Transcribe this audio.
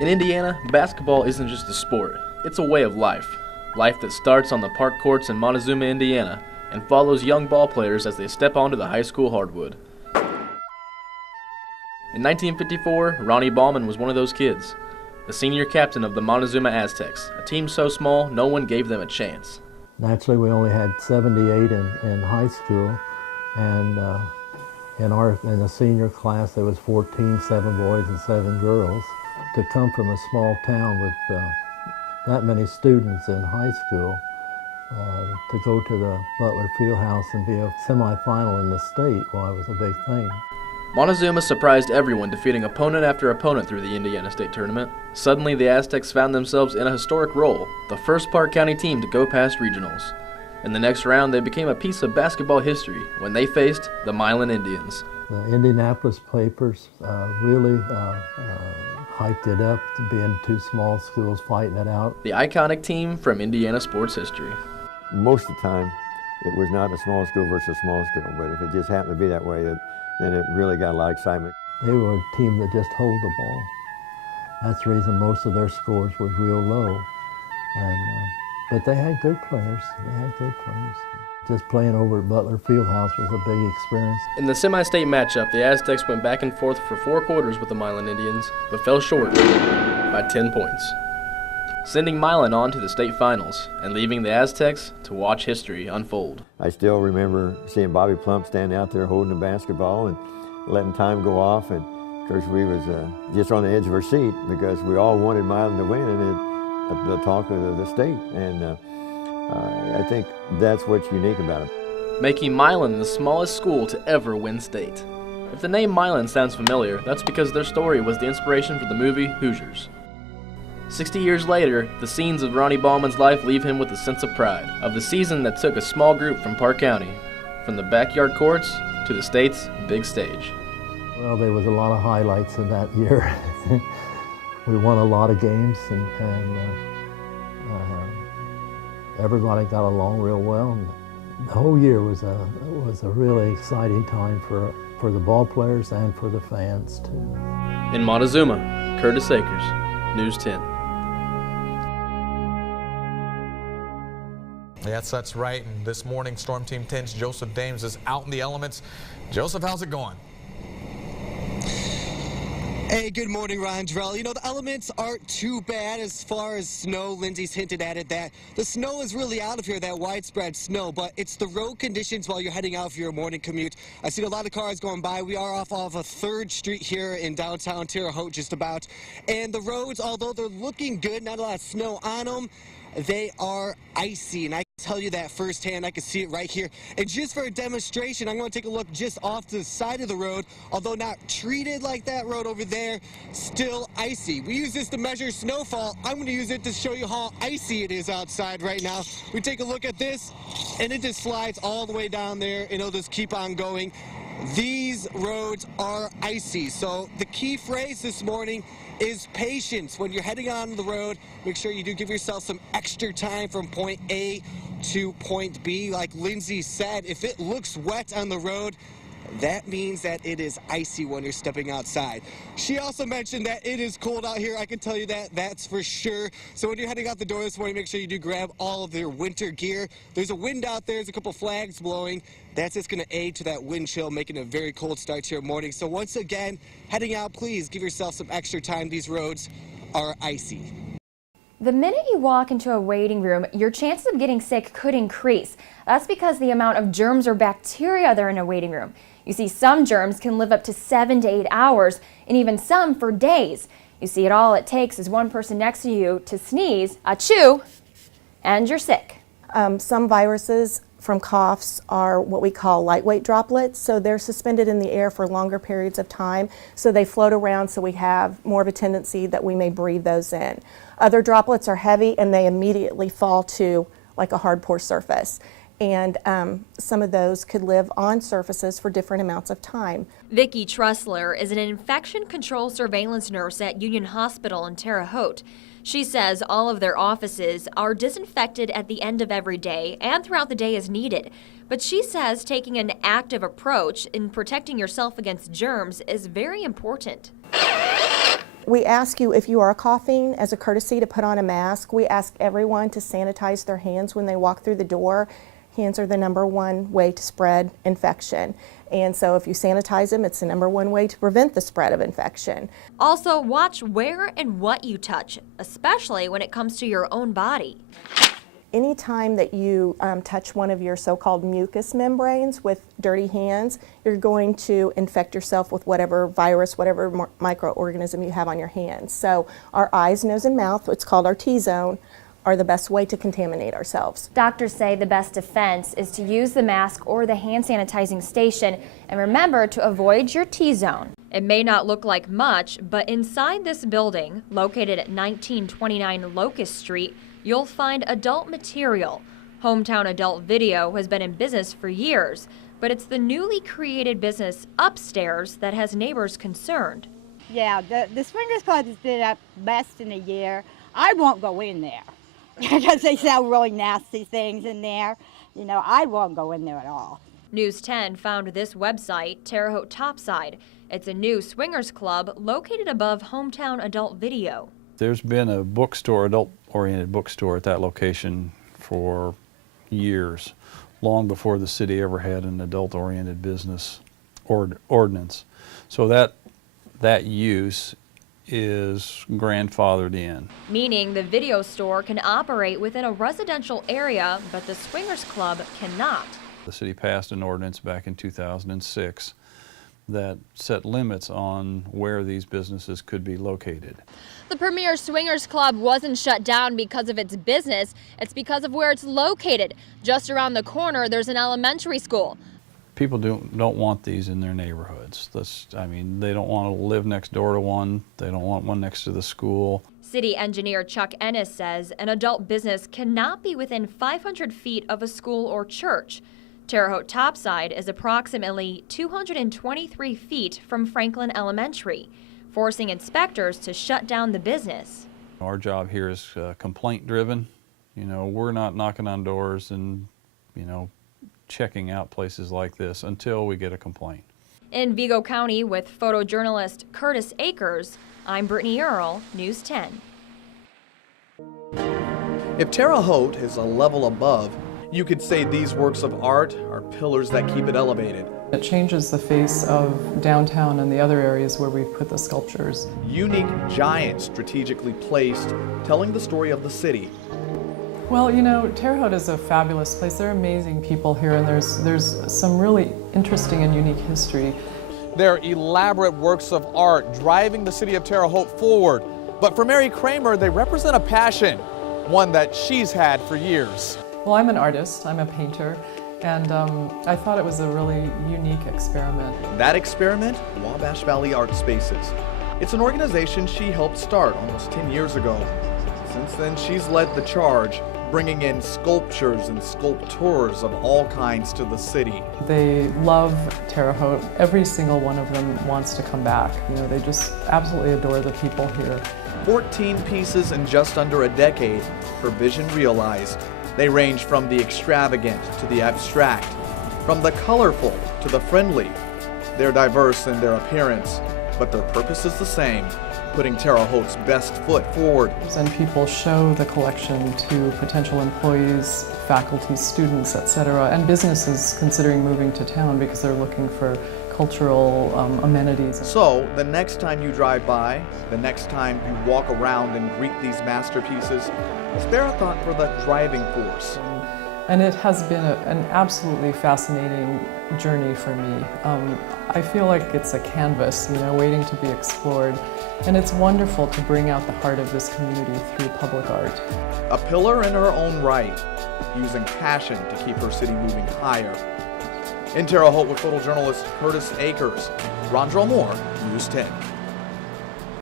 In Indiana, basketball isn't just a sport, it's a way of life. Life that starts on the park courts in Montezuma, Indiana, and follows young ball players as they step onto the high school hardwood. In 1954, Ronnie Ballman was one of those kids, the senior captain of the Montezuma Aztecs, a team so small no one gave them a chance. Naturally, we only had 78 in high school, and in the senior class there was 14, 7 boys and 7 girls. To come from a small town with that many students in high school, to go to the Butler Fieldhouse and be a semifinal in the state, well, it was a big thing. Montezuma surprised everyone, defeating opponent after opponent through the Indiana State Tournament. Suddenly, the Aztecs found themselves in a historic role, the first Park County team to go past regionals. In the next round, they became a piece of basketball history when they faced the Milan Indians. The Indianapolis papers really hyped it up to being 2 small schools fighting it out. The iconic team from Indiana sports history. Most of the time, it was not a small school versus a small school, but if it just happened to be that way, then it really got a lot of excitement. They were a team that just hold the ball. That's the reason most of their scores was real low. But they had good players. Just playing over at Butler Fieldhouse was a big experience. In the semi-state matchup, the Aztecs went back and forth for 4 quarters with the Milan Indians, but fell short by 10 points, sending Milan on to the state finals and leaving the Aztecs to watch history unfold. I still remember seeing Bobby Plump standing out there holding the basketball and letting time go off, and of course we was just on the edge of our seat because we all wanted Milan to win, and the talk of the state, and I think that's what's unique about it. Making Milan the smallest school to ever win state. If the name Milan sounds familiar, that's because their story was the inspiration for the movie Hoosiers. 60 years later, the scenes of Ronnie Ballman's life leave him with a sense of pride of the season that took a small group from Park County, from the backyard courts to the state's big stage. Well, there was a lot of highlights in that year. We won a lot of games, and everybody got along real well. And the whole year was a really exciting time for the ball players and for the fans too. In Montezuma, Curtis Akers, News 10. Yes, that's right. And this morning, Storm Team 10's Joseph Dames is out in the elements. Joseph, how's it going? Hey, good morning, Ryan Drell. You know, the elements aren't too bad as far as snow. Lindsay's hinted at it that the snow is really out of here, that widespread snow, but it's the road conditions while you're heading out for your morning commute. I've seen a lot of cars going by. We are off of a 3rd Street here in downtown Terre Haute just about. And the roads, although they're looking good, not a lot of snow on them, they are icy, and I can tell you that firsthand. I can see it right here. And just for a demonstration, I'm going to take a look just off to the side of the road, although not treated like that road over there, still icy. We use this to measure snowfall. I'm going to use it to show you how icy it is outside right now. We take a look at this, and it just slides all the way down there, and it'll just keep on going. These roads are icy, so the key phrase this morning is patience. When you're heading on the road, make sure you do give yourself some extra time from point A to point B. Like Lindsay said, if it looks wet on the road, that means that it is icy when you're stepping outside. She also mentioned that it is cold out here. I can tell you that, that's for sure. So when you're heading out the door this morning, make sure you do grab all of your winter gear. There's a wind out there. There's a couple flags blowing. That's just going to aid to that wind chill, making a very cold start to your morning. So once again, heading out, please give yourself some extra time. These roads are icy. The minute you walk into a waiting room, your chances of getting sick could increase. That's because the amount of germs or bacteria that are in a waiting room. You see, some germs can live up to 7 to 8 hours, and even some for days. You see, all it takes is one person next to you to sneeze, achoo, and you're sick. Some viruses from coughs are what we call lightweight droplets, so they're suspended in the air for longer periods of time, so they float around, so we have more of a tendency that we may breathe those in. Other droplets are heavy and they immediately fall to like a hard pore surface. And some of those could live on surfaces for different amounts of time. Vicki Trussler is an infection control surveillance nurse at Union Hospital in Terre Haute. She says all of their offices are disinfected at the end of every day and throughout the day as needed. But she says taking an active approach in protecting yourself against germs is very important. We ask you, if you are coughing, as a courtesy to put on a mask. We ask everyone to sanitize their hands when they walk through the door. Hands are the #1 way to spread infection. And so if you sanitize them, it's the #1 way to prevent the spread of infection. Also, watch where and what you touch, especially when it comes to your own body. Anytime that you touch one of your so-called mucous membranes with dirty hands, you're going to infect yourself with whatever virus, whatever microorganism you have on your hands. So our eyes, nose, and mouth, what's called our T-zone, are the best way to contaminate ourselves. Doctors say the best defense is to use the mask or the hand sanitizing station, and remember to avoid your T-zone. It may not look like much, but inside this building, located at 1929 Locust Street, you'll find adult material. Hometown Adult Video has been in business for years, but it's the newly created business upstairs that has neighbors concerned. Yeah, the Swingers Club has been up less than a year. I won't go in there because they sell really nasty things in there. You know, I won't go in there at all. News 10 found this website, Terre Haute Topside. It's a new swingers club located above Hometown Adult Video. There's been a bookstore, adult-oriented bookstore at that location for years, long before the city ever had an adult-oriented business ordinance. So that use is grandfathered in. Meaning the video store can operate within a residential area, but the swingers club cannot. The city passed an ordinance back in 2006 that set limits on where these businesses could be located. The Premier Swingers Club wasn't shut down because of its business, it's because of where it's located. Just around the corner, there's an elementary school. People don't want these in their neighborhoods. I mean, they don't want to live next door to one. They don't want one next to the school. City engineer Chuck Ennis says an adult business cannot be within 500 feet of a school or church. Terre Haute Topside is approximately 223 feet from Franklin Elementary, forcing inspectors to shut down the business. Our job here is complaint driven. You know, we're not knocking on doors and, you know, checking out places like this until we get a complaint. In Vigo County with photojournalist Curtis Akers, I'm Brittany Earle, News 10. If Terre Haute is a level above, you could say these works of art are pillars that keep it elevated. It changes the face of downtown and the other areas where we've put the sculptures. Unique giants strategically placed, telling the story of the city. Well, you know, Terre Haute is a fabulous place. There are amazing people here, and there's some really interesting and unique history. They're elaborate works of art driving the city of Terre Haute forward. But for Mary Kramer, they represent a passion, one that she's had for years. Well, I'm an artist, I'm a painter, and I thought it was a really unique experiment. That experiment, Wabash Valley Art Spaces. It's an organization she helped start almost 10 years ago. Since then, she's led the charge, bringing in sculptures and sculptors of all kinds to the city. They love Terre Haute. Every single one of them wants to come back. You know, they just absolutely adore the people here. 14 pieces in just under a decade, her vision realized. They range from the extravagant to the abstract, from the colorful to the friendly. They're diverse in their appearance, but their purpose is the same, putting Terre Haute's best foot forward. And people show the collection to potential employees, faculty, students, etc., and businesses considering moving to town because they're looking for cultural amenities. So, the next time you drive by, the next time you walk around and greet these masterpieces, spare a thought for the driving force. And it has been an absolutely fascinating journey for me. I feel like it's a canvas, you know, waiting to be explored. And it's wonderful to bring out the heart of this community through public art. A pillar in her own right, using passion to keep her city moving higher. In Terre Haute with photojournalist Curtis Akers, Rondrell Moore, News 10.